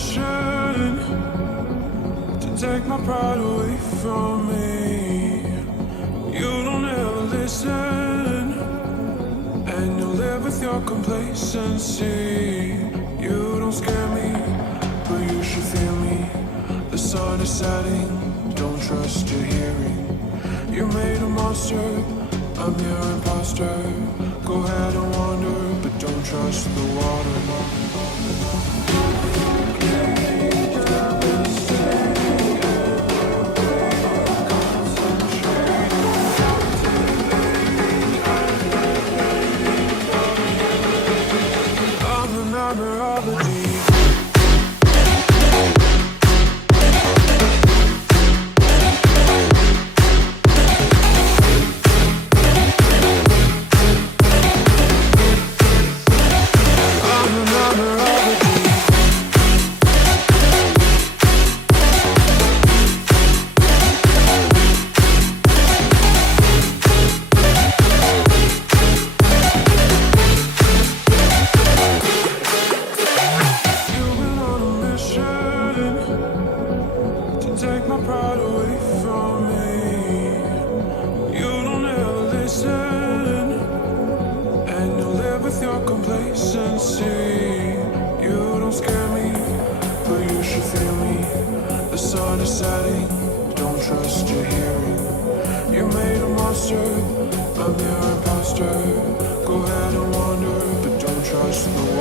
mission to take my pride away from me. You don't ever listen, and you live with your complacency. You don't scare me, but you should fear me. The sun is setting, don't trust your hearing. You made a monster, I'm your imposter. Go ahead and wander, but don't trust the water. I'm the nightmare of the deep. Take my pride away from me. You don't ever listen, and you live with your complacency. You don't scare me, but you should fear me. The sun is setting, don't trust your hearing. You made a monster, I'm your imposter. Go ahead and wander, but don't trust the world.